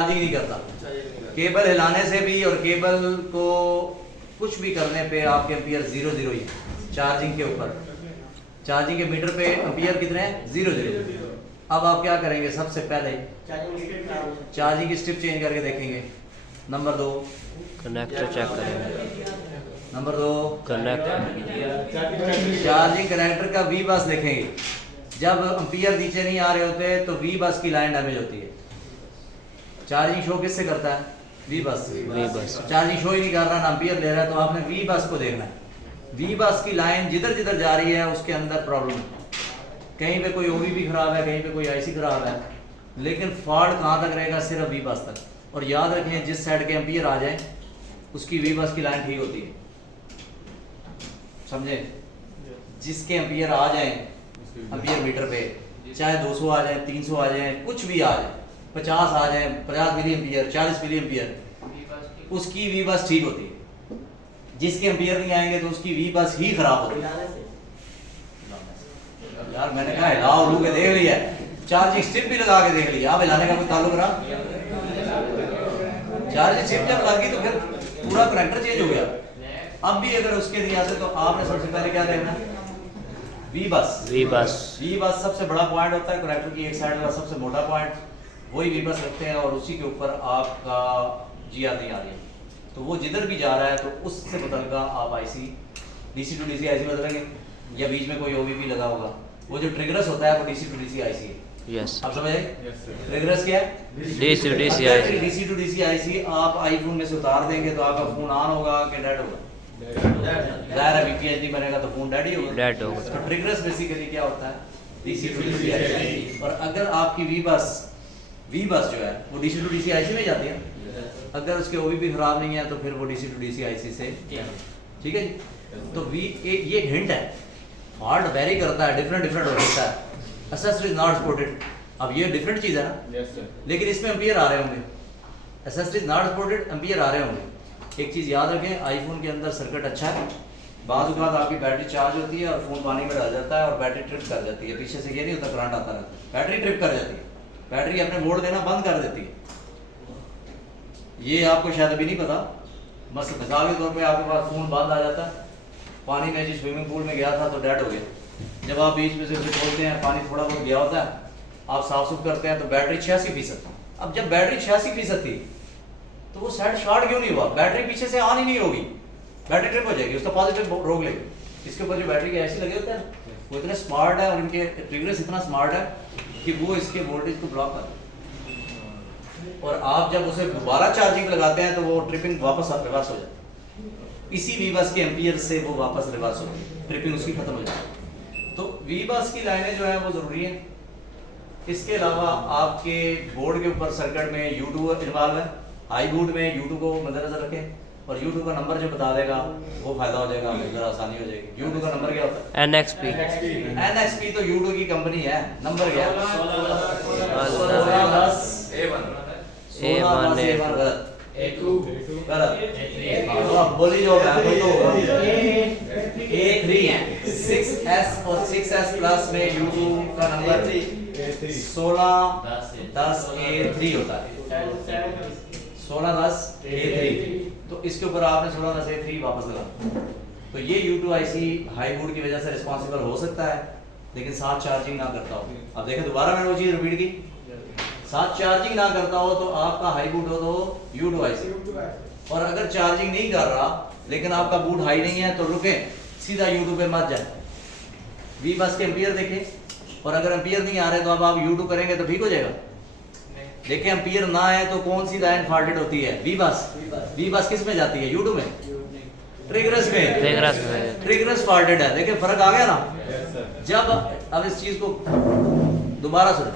Charging नहीं करता। Cable हिलाने से भी और केबल को कुछ भी करने पे आपके एम्पियर 0 0 ही चार्जिंग के ऊपर, चार्जिंग के मीटर पे एम्पियर कितने हैं 0 0। अब आप क्या करेंगे, सबसे पहले चार्जिंग की स्ट्रिप चेंज करके देखेंगे। नंबर 2 कनेक्टर चेक करेंगे। नंबर 2 कनेक्टर चार्जिंग कनेक्टर का वी बस देखेंगे। जब एम्पियर नीचे नहीं आ रहे होते तो वी बस की लाइन डैमेज होती है। चार्जिंग शो किससे करता है? वी बस। चार्जिंग शो ही नहीं कर रहा, ना एम्पियर ले रहा है, तो आपने वी बस को देखना है। वी बस की लाइन जिधर जिधर जा रही है उसके अंदर प्रॉब्लम है। कहीं पे कोई ओवीबी खराब है, कहीं पे कोई आईसी खराब है, लेकिन फॉल्ट कहाँ तक रहेगा? सिर्फ वी बस तक। और याद रखें, जिस साइड के एम्पियर आ जाए उसकी वी बस की लाइन ठीक होती है, समझे? जिसके एम्पियर आ जाए एम्पियर मीटर पे, चाहे 200 आ जाए, 300 आ जाए, कुछ भी आ जाए, 50 आ जाए, 50 मिली एम्पियर, 40 मिली एम्पियर, उसकी वी बस ठीक होती है। जिसके एम्पियर नहीं आएंगे तो उसकी वी बस ही खराब होती है। यार मैंने कहा हिलाओ रू के देख लिया, चार्जिंग स्ट्रिप भी लगा के देख लिया, अब हिलाने का कोई ताल्लुक रहा? चार्जिंग स्ट्रिप जब लगी तो फिर पूरा कनेक्टर चेंज हो गया। अब भी अगर उसके नहीं आते तो आपने सबसे पहले क्या देखना? वी बस। वी बस सबसे बड़ा पॉइंट होता है कनेक्टर की, एक साइड का सबसे मोटा पॉइंट, वही वी बस रखते हैं और उसी के ऊपर आपका GR नहीं आ रही है, तो वो जिधर भी जा रहा है तो उससे बदलकर आप IC DC to DC IC बदलेंगे, या बीच में कोई OVP लगा होगा। वो जो ट्रिगरस होता है वो DC टू DC आईसी है। यस, आप समझ आए? ट्रिगरस क्या है? DC टू DC आईसी आप आईफोन में से उतार देंगे तो आपका फोन ऑन होगा कि डेड होगा? जाहिर है VPH नहीं बनेगा तो फोन डेड ही होगा, डेड होगा। तो ट्रिगरस बेसिकली क्या होता है? DC to DC IC. और अगर आपकी वी बस जो है वो DC टू DC आईसी में जाती है, अगर उसके OVP खराब नहीं है तो फिर वो DC टू DC आईसी से, ठीक है जी? तो ये एक हिंट है, फॉल्ट वेरी करता है, डिफरेंट हो सकता है, एक्सेसरीज नॉट सपोर्टेड। अब ये डिफरेंट चीज़ है ना, लेकिन इसमें एम्पियर आ रहे होंगे, एक्सेसरीज नॉट सपोर्टेड, एम्पियर आ रहे होंगे। एक चीज़ याद रखें, आईफोन के अंदर सर्किट अच्छा है, बाद आपकी बैटरी चार्ज होती है और फ़ोन पानी में डाल जाता है और बैटरी ट्रिप कर जाती है। पीछे से ये नहीं होता, करंट आता रहता है, बैटरी ट्रिप कर जाती है, बैटरी अपने वोल्ट देना बंद कर देती है। ये आपको शायद अभी नहीं पता, बस मिसाल के तौर पे आपके पास फ़ोन बंद आ जाता है, पानी में जिस स्विमिंग पूल में गया था तो डेड हो गया। जब आप बीच में से उसे खोलते हैं, पानी थोड़ा बहुत गया होता है, आप साफ सुफ करते हैं तो बैटरी 86%। अब जब बैटरी 86% थी तो वो सेट शॉर्ट क्यों नहीं हुआ? बैटरी पीछे से ऑन ही नहीं होगी, बैटरी ट्रिप हो जाएगी, उसका पॉजिटिव रोक लेगी। इसके ऊपर जो बैटरी के ऐसे लगे होते हैं वो इतने स्मार्ट है और इनके ट्रिगर्स इतना स्मार्ट है कि वो इसके वोल्टेज को ब्लॉक कर, और आप जब उसे दोबारा चार्जिंग लगाते हैं तो वो ट्रिपिंग वापस रिवर्स हो जाती है। इसी वी बस के एम्पियर से वो वापस रिवर्स हो जाती है, ट्रिपिंग उसकी खत्म हो जाती है। तो वी बस की लाइनें जो है वो ज़रूरी है। इसके अलावा आपके बोर्ड के ऊपर सर्किट में U2 इन्वॉल्व है, हाई बूट में U2 को मद्देनजर रखें, और U2 का नंबर जो बता देगा वो फायदा हो जाएगा, हमें ज़रा आसानी हो जाएगी। U2 का नंबर क्या होता है? NXP तो U2 की कंपनी है। नंबर क्या है? 16 गलत, बोली जो A3 है, 6S और 6S प्लस में U2 का नंबर 1610 A3 होता है, 1610 A3। तो इसके ऊपर आपने 1610 A3 वापस लगा, तो ये U2 IC हाई बूट की वजह से रिस्पॉन्सिबल हो सकता है, लेकिन साथ चार्जिंग ना करता हो। अब देखें, दोबारा मैंने वो चीज़ रिपीट की, साथ चार्जिंग ना करता हो तो आपका हाई बूट हो तो U2 IC, और अगर चार्जिंग नहीं कर रहा लेकिन आपका बूट हाई नहीं है तो रुके, सीधा U2 पे मत जाए, वी बस के एम्पियर देखें, और अगर एम्पियर नहीं आ रहे तो अब आप U2 करेंगे तो ठीक हो जाएगा। देखें एम्पियर ना है तो कौन सी लाइन फॉल्टेड होती है? वी बस किस में जाती है? U2 में, ट्रिगरस में, ट्रिगरस फॉल्टेड है। देखें फर्क आ गया ना। जब अब इस चीज को दोबारा सुनो,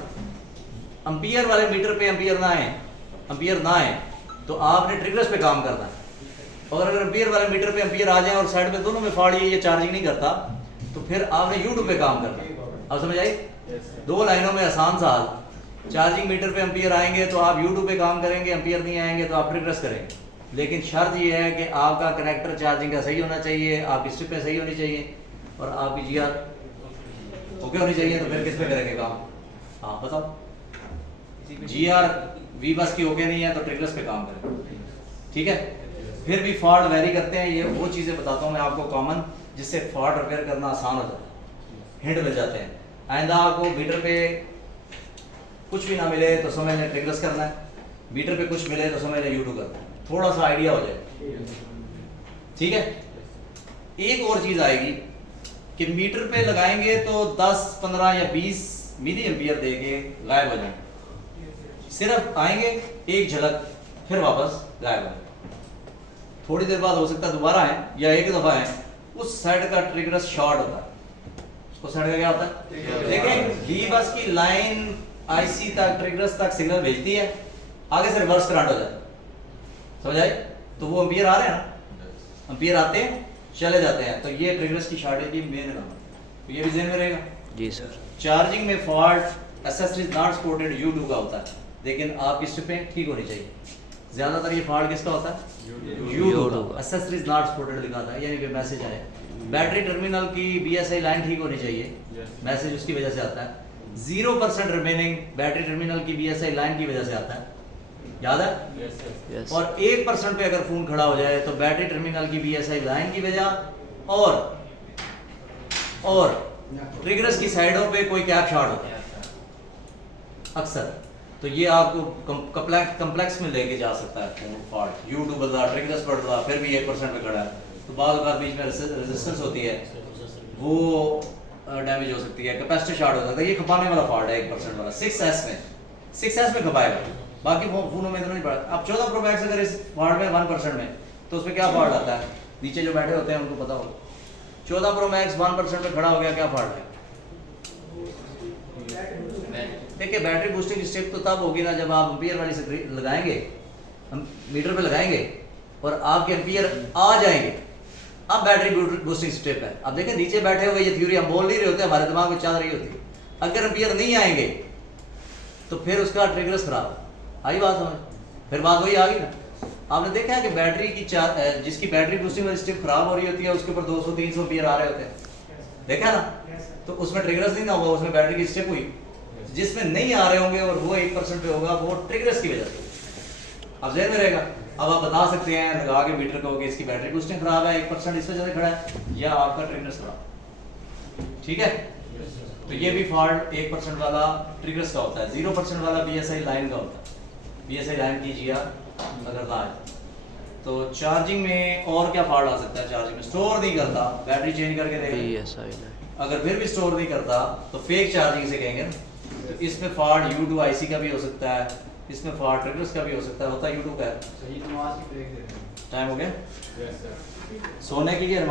एम्पियर वाले मीटर पे एम्पियर ना आए तो आपने ट्रिगरस पे काम करना है, और अगर एम्पियर वाले मीटर पे एम्पियर आ जाए और साइड में दोनों में फॉल्ट ये चार्जिंग नहीं करता तो फिर आपने U2 पे काम करना है। अब समझ आई? दो लाइनों में आसान सा हाल, चार्जिंग मीटर पे एम्पियर आएंगे तो आप U2 पे काम करेंगे, एम्पियर नहीं आएंगे तो आप ट्रिगरस करेंगे। लेकिन शर्त ये है कि आपका कनेक्टर चार्जिंग का सही होना चाहिए, आपकी स्ट्रिप पे सही होनी चाहिए, और आपकी GR ओके होनी चाहिए, तो फिर किस पे करेंगे काम? हाँ बताओ। GR वी बस की ओके नहीं है तो ट्रिगर्स पे काम करें, ठीक है। फिर भी फॉल्ट वेरी करते हैं, ये वो चीज़ें बताता हूँ मैं आपको कॉमन, जिससे फॉल्ट रिपेयर करना आसान हो जाए, हिंट मिल जाते हैं। आइंदा आपको मीटर पे कुछ भी ना मिले तो समझ लें ट्रिगर्स करना है, मीटर पे कुछ मिले तो समझ लें U2 करना है, थोड़ा सा आइडिया हो जाए, ठीक है। एक और चीज़ आएगी कि मीटर पे लगाएंगे तो 10, 15 या 20 मिली एम्पियर दे के गायब हो जाएंगे, सिर्फ आएंगे एक झलक फिर वापस गायब हो जाएंगे। थोड़ी देर बाद हो सकता है दोबारा आए या एक दफ़ा आए, उस साइड का ट्रिगर्स शॉर्ट होता है, उस साइड का क्या होता है, देखें वी बस की लाइन आईसी तक ट्रिगर्स तक सिग्नल भेजती है, आगे से रिवर्स करंट हो जाता है, समझ आए। तो वो एम्पियर आ रहे हैं ना, एम्पियर आते हैं चले जाते हैं, तो ये ट्रिगर्स की शॉर्टेज की मेन काम है, तो ये भी ध्यान में रहेगा। जी सर। चार्जिंग में fault accessories not supported U2 का होता है, लेकिन आपकी स्ट्रिपें ठीक होनी चाहिए। ज्यादातर ये फॉल्ट किसका होता है, U2 का। एसेसरीज नॉट सपोर्टेड लिखा था, यानी कि मैसेज आए बैटरी टर्मिनल की BSI लाइन ठीक होनी चाहिए, मैसेज उसकी वजह से आता है। 0% रिमेनिंग बैटरी टर्मिनल की BSI लाइन की वजह से आता है, याद है। यस। और 1% पे अगर फोन खड़ा हो जाए तो बैटरी टर्मिनल की BSI लाइन की वजह और ट्रिगर्स की साइडों पे कोई कैप शॉर्ट होता है अक्सर, तो ये आपको कम्प्लेक्स में लेके जा सकता है फोन फॉल्ट। U2 बदला, ट्रिगर्स बदला, फिर भी 1% पे खड़ा है, तो बाद बीच में रेजिस्टेंस होती है वो डैमेज हो सकती है, कैपेसिटर शॉर्ट हो सकता है। ये खपाने वाला फॉल्ट है 1% वाला। 6S में खपाएगा, बाकी फोनों में इतना नहीं पड़ा। अब 14 Pro Max अगर इस फॉल्ट में 1% में, तो उसमें क्या फॉल्ट आता है, नीचे जो बैठे होते हैं उनको पता होगा। 14 Pro Max 1% पे खड़ा हो गया, क्या फॉल्ट है। देखिए बैटरी बूस्टिंग स्टेप तो तब होगी ना जब आप एम्पियर वाली से लगाएंगे, मीटर पे लगाएंगे और आपके एम्पियर आ जाएंगे, अब बैटरी बूस्टिंग स्टेप है। अब देखें नीचे बैठे हुए ये थ्योरी हम बोल नहीं रहे होते, हमारे दिमाग में चल रही होती है। अगर एम्पियर नहीं आएंगे तो फिर उसका ट्रिगर्स खराब, आई बात समझ, फिर बात वही आ गई ना। आपने देखा है कि बैटरी की जिसकी बैटरी बूस्टिंग वाली स्टेप खराब हो रही होती है उसके ऊपर 200-300 एम्पियर आ रहे होते हैं, देखा ना, तो उसमें ट्रिगर्स नहीं ना होगा, उसमें बैटरी की स्टेप हुई। जिसमें नहीं आ रहे होंगे और वो 1% पे होगा, वो ट्रिगर्स की वजह से। अब ज़हन में रहेगा, अब आप बता सकते हैं लगा के मीटर को कि इसकी बैटरी बूस्टिंग खराब है, 1% इस वजह से खड़ा है, या आपका ट्रिगर्स खराब, ठीक है। तो ये भी फॉल्ट 1% वाला ट्रिगर्स का होता है, 0% वाला BSI लाइन का होता है। BSI लाइन कीजिए अगर ना आए तो। चार्जिंग में और क्या फॉल्ट आ सकता है, चार्जिंग में स्टोर नहीं करता, बैटरी चेंज करके देखें, अगर फिर भी स्टोर नहीं करता तो फेक चार्जिंग से कहेंगे ना। तो इसमें फॉल्ट U2 IC का भी हो सकता है, इसमें फॉल्ट ट्रिगर्स का भी हो सकता है, होता है U2 का है। टाइम हो गया सोने की नहीं